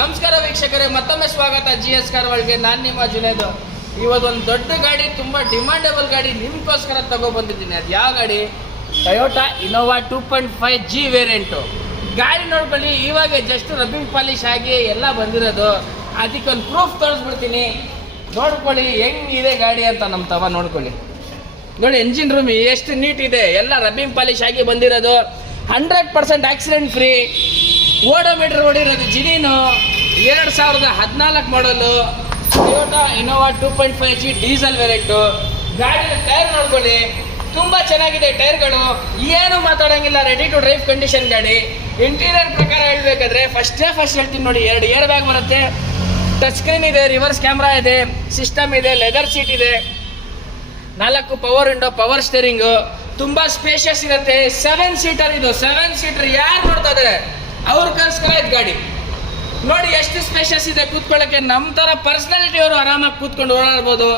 ನಮಸ್ಕಾರ ವೀಕ್ಷಕರೇ, ಮತ್ತೊಮ್ಮೆ ಸ್ವಾಗತ GS ಕಾರ್ ವರ್ಲ್ಡ್ಗೆ. ನಾನು ನಿಮ್ಮ ಜುನೇದ್. ಇವತ್ತೊಂದು ದೊಡ್ಡ ಗಾಡಿ, ತುಂಬ ಡಿಮಾಂಡೇಬಲ್ ಗಾಡಿ ನಿಮ್ಗೋಸ್ಕರ ತಗೊಬಂದಿದ್ದೀನಿ. ಅದು ಯಾವ ಗಾಡಿ? ಟೊಯೋಟಾ ಇನೋವಾ 2.5G ವೇರಿಯಂಟು ಗಾಡಿ. ನೋಡ್ಕೊಳ್ಳಿ, ಇವಾಗ ಜಸ್ಟ್ ರಬ್ಬಿಂಗ್ ಪಾಲಿಶ್ ಆಗಿ ಎಲ್ಲ ಬಂದಿರೋದು. ಅದಕ್ಕೊಂದು ಪ್ರೂಫ್ ತೋರಿಸ್ಬಿಡ್ತೀನಿ, ನೋಡ್ಕೊಳ್ಳಿ ಹೆಂಗಿದೆ ಗಾಡಿ ಅಂತ. ನಮ್ಮ ತವ ನೋಡ್ಕೊಳ್ಳಿ, ನೋಡಿ ಎಂಜಿನ್ ರೂಮ್ ಎಷ್ಟು ನೀಟ್ ಇದೆ, ಎಲ್ಲ ರಬ್ಬಿಂಗ್ ಪಾಲಿಶ್ ಆಗಿ ಬಂದಿರೋದು. 100% ಆಕ್ಸಿಡೆಂಟ್ ಫ್ರೀ. ಓಡೋಮೀಟರ್ ಓಡಿರೋದು ಜಿನೀನು 2014 ಮಾಡಲು Toyota Innova 2.5G diesel variant ಗಾಡಿಯ ಟೈರ್ ನೋಡ್ಕೊಳ್ಳಿ, ತುಂಬ ಚೆನ್ನಾಗಿದೆ ಟೈರ್ಗಳು, ಏನು ಮಾತಾಡೋಂಗಿಲ್ಲ. ರೆಡಿ ಟು ಡ್ರೈವ್ ಕಂಡೀಷನ್ ಗಾಡಿ. ಇಂಟೀರಿಯರ್ ಪ್ರಕಾರ ಹೇಳ್ಬೇಕಾದ್ರೆ ಫಸ್ಟ್ ಹೇಳ್ತೀನಿ ನೋಡಿ. 2 ಏರ್ ಬ್ಯಾಗ್ ಬರುತ್ತೆ, ಟಚ್ ಸ್ಕ್ರೀನ್ ಇದೆ, ರಿವರ್ಸ್ ಕ್ಯಾಮ್ರಾ ಇದೆ, ಸಿಸ್ಟಮ್ ಇದೆ, ಲೆದರ್ ಸೀಟ್ ಇದೆ, 4 ಪವರ್ ವಿಂಡೋ, ಪವರ್ ಸ್ಟೇರಿಂಗು, ತುಂಬ ಸ್ಪೇಷಿಯಸ್ ಇರುತ್ತೆ. 7 ಸೀಟರ್ ಇದು. 7 ಸೀಟರ್ ಯಾರು ನೋಡ್ತಾ ಇದ್ದಾರೆ ಅವ್ರಿಗೋಸ್ಕರ ಇದು ಗಾಡಿ. ನೋಡಿ ಎಷ್ಟು ಸ್ಪೇಷಿಯಸ್ ಇದೆ ಕೂತ್ಕೊಳ್ಳೋಕ್ಕೆ. ನಮ್ಮ ಥರ ಪರ್ಸನಾಲಿಟಿ ಅವರು ಆರಾಮಾಗಿ ಕೂತ್ಕೊಂಡು ಓಡಾಡ್ಬೋದು.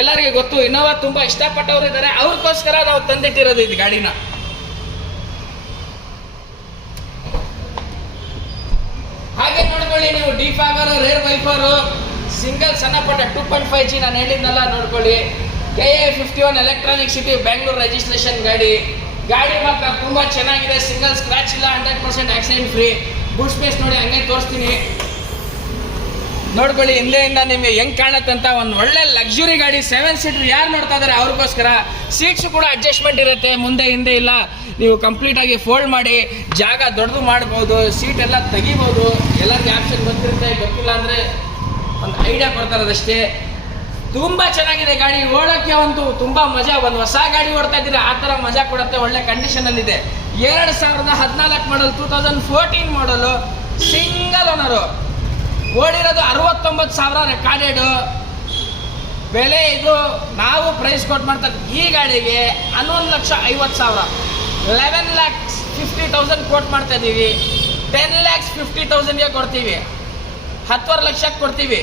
ಎಲ್ಲರಿಗೆ ಗೊತ್ತು, ಇನೋವಾ ತುಂಬ ಇಷ್ಟಪಟ್ಟವ್ರು ಇದ್ದಾರೆ, ಅವ್ರಿಗೋಸ್ಕರ ನಾವು ತಂದಿಟ್ಟಿರೋದು ಇದು ಗಾಡಿನ. ಹಾಗೆ ನೋಡ್ಕೊಳ್ಳಿ ನೀವು, ಡಿಫಾಗರು, ರೇರ್ ವೈಫರು, ಸಿಂಗಲ್ ಸಣ್ಣ ಪುಟ್ಟ 2.5G ನಾನು ಹೇಳಿದ್ನಲ್ಲ, ನೋಡ್ಕೊಳ್ಳಿ. KA 51 electronic city Bengaluru registration ಗಾಡಿ. ಗಾಡಿ ಮಾತ್ರ ತುಂಬ ಚೆನ್ನಾಗಿದೆ, ಸಿಂಗಲ್ ಸ್ಕ್ರಾಚ್ ಇಲ್ಲ, 100% ಆಕ್ಸಿಡೆಂಟ್ ಫ್ರೀ. ಬೂಟ್ ಸ್ಪೇಸ್ ನೋಡಿ, ಹಂಗೆ ತೋರಿಸ್ತೀನಿ ನೋಡ್ಕೊಳ್ಳಿ. ಹಿಂದೆಯಿಂದ ನಿಮಗೆ ಹೆಂಗೆ ಕಾಣತ್ತಂತ ಒಂದು ಒಳ್ಳೆ ಲಕ್ಸುರಿ ಗಾಡಿ. 7 ಸೀಟರ್ ಯಾರು ನೋಡ್ತಾ ಇದ್ದಾರೆ ಅವ್ರಿಗೋಸ್ಕರ. ಸೀಟ್ಸು ಕೂಡ ಅಡ್ಜಸ್ಟ್ಮೆಂಟ್ ಇರುತ್ತೆ, ಮುಂದೆ ಹಿಂದೆ ಇಲ್ಲ. ನೀವು ಕಂಪ್ಲೀಟಾಗಿ ಫೋಲ್ಡ್ ಮಾಡಿ ಜಾಗ ದೊಡ್ಡದು ಮಾಡ್ಬೋದು, ಸೀಟ್ ಎಲ್ಲ ತೆಗಿಬೋದು. ಎಲ್ಲರಿಗೆ ಆಪ್ಷನ್ ಗೊತ್ತಿರುತ್ತೆ, ಗೊತ್ತಿಲ್ಲ ಅಂದರೆ ಒಂದು ಐಡಿಯಾ ಕೊಡ್ತಾರದಷ್ಟೇ. ತುಂಬ ಚೆನ್ನಾಗಿದೆ ಗಾಡಿ, ಓಡೋಕ್ಕೆ ಒಂದು ತುಂಬ ಮಜಾ. ಒಂದು ಹೊಸ ಗಾಡಿ ಓಡ್ತಾ ಇದ್ದೀರಾ ಆ ಥರ ಮಜಾ ಕೊಡುತ್ತೆ. ಒಳ್ಳೆ ಕಂಡೀಷನಲ್ಲಿದೆ. 2014 ಮಾಡಲ್, 2014 ಮಾಡಲು, ಸಿಂಗಲ್ ಓನರು. ಓಡಿರೋದು 69,000 ರೆಕಾರ್ಡೆಡು. ಬೆಲೆ ಇದು ನಾವು ಪ್ರೈಸ್ ಕೊಟ್ಟು ಮಾಡ್ತಾರೆ ಈ ಗಾಡಿಗೆ 11,50,000, 11,50,000 ಕೋಟ್ ಮಾಡ್ತಾ ಇದ್ದೀವಿ. 10,50,000ಗೆ ಕೊಡ್ತೀವಿ, 10.5 ಲಕ್ಷಕ್ಕೆ ಕೊಡ್ತೀವಿ.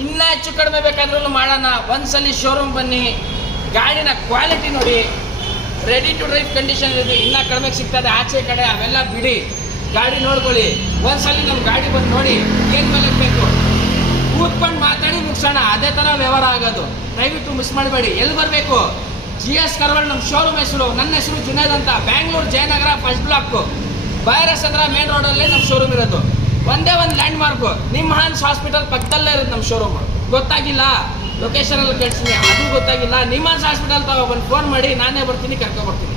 ಇನ್ನೂ ಹೆಚ್ಚು ಕಡಿಮೆ ಬೇಕಾದ್ರೂ ಮಾಡೋಣ. ಒಂದ್ಸಲಿ ಶೋರೂಮ್ ಬನ್ನಿ, ಗಾಡಿನ ಕ್ವಾಲಿಟಿ ನೋಡಿ, ರೆಡಿ ಟು ಡ್ರೈವ್ ಕಂಡೀಷನ್ ಇದೆ. ಇನ್ನೂ ಕಡಿಮೆಗೆ ಸಿಗ್ತದೆ ಆಚೆ ಕಡೆ, ಅವೆಲ್ಲ ಬಿಡಿ. ಗಾಡಿ ನೋಡ್ಕೊಳ್ಳಿ, ಒಂದ್ಸಲಿ ನಮ್ಮ ಗಾಡಿ ಬಂದು ನೋಡಿ, ಏನು ಮೇಲೆ ಬೇಕು ಕೂತ್ಕೊಂಡು ಮಾತಾಡಿ ಮುಗಿಸೋಣ. ಅದೇ ಥರ ವ್ಯವಹಾರ ಆಗೋದು. ದಯವಿಟ್ಟು ಮಿಸ್ ಮಾಡಬೇಡಿ. ಎಲ್ಲಿ ಬರಬೇಕು? GS ಕಾರ್ ವರ್ಲ್ಡ್ ನಮ್ಮ ಶೋರೂಮ್ ಹೆಸರು. ನನ್ನ ಹೆಸರು ಜುನೇದ್ ಅಂತ. Bangalore Jayanagar first block, Byrasandra main ರೋಡಲ್ಲಿ ನಮ್ಮ ಶೋರೂಮ್ ಇರೋದು. ಒಂದೇ ಒಂದು ಲ್ಯಾಂಡ್ ಮಾರ್ಕು, ನಿಮ್ಹಾನ್ಸ್ ಹಾಸ್ಪಿಟಲ್ ಪಕ್ಕದಲ್ಲೇ ಇರುತ್ತೆ ನಮ್ಮ ಶೋರೂಮ್. ಗೊತ್ತಾಗಿಲ್ಲ? ಲೊಕೇಶನಲ್ಲಿ ಕಳಿಸ್ತೀನಿ, ಅದು ಗೊತ್ತಾಗಿಲ್ಲ. ನಿಮ್ಹಾನ್ಸ್ ಹಾಸ್ಪಿಟಲ್ ತಗೊಬಂದು ಫೋನ್ ಮಾಡಿ, ನಾನೇ ಬರ್ತೀನಿ, ಕರ್ಕೊಬರ್ತೀನಿ.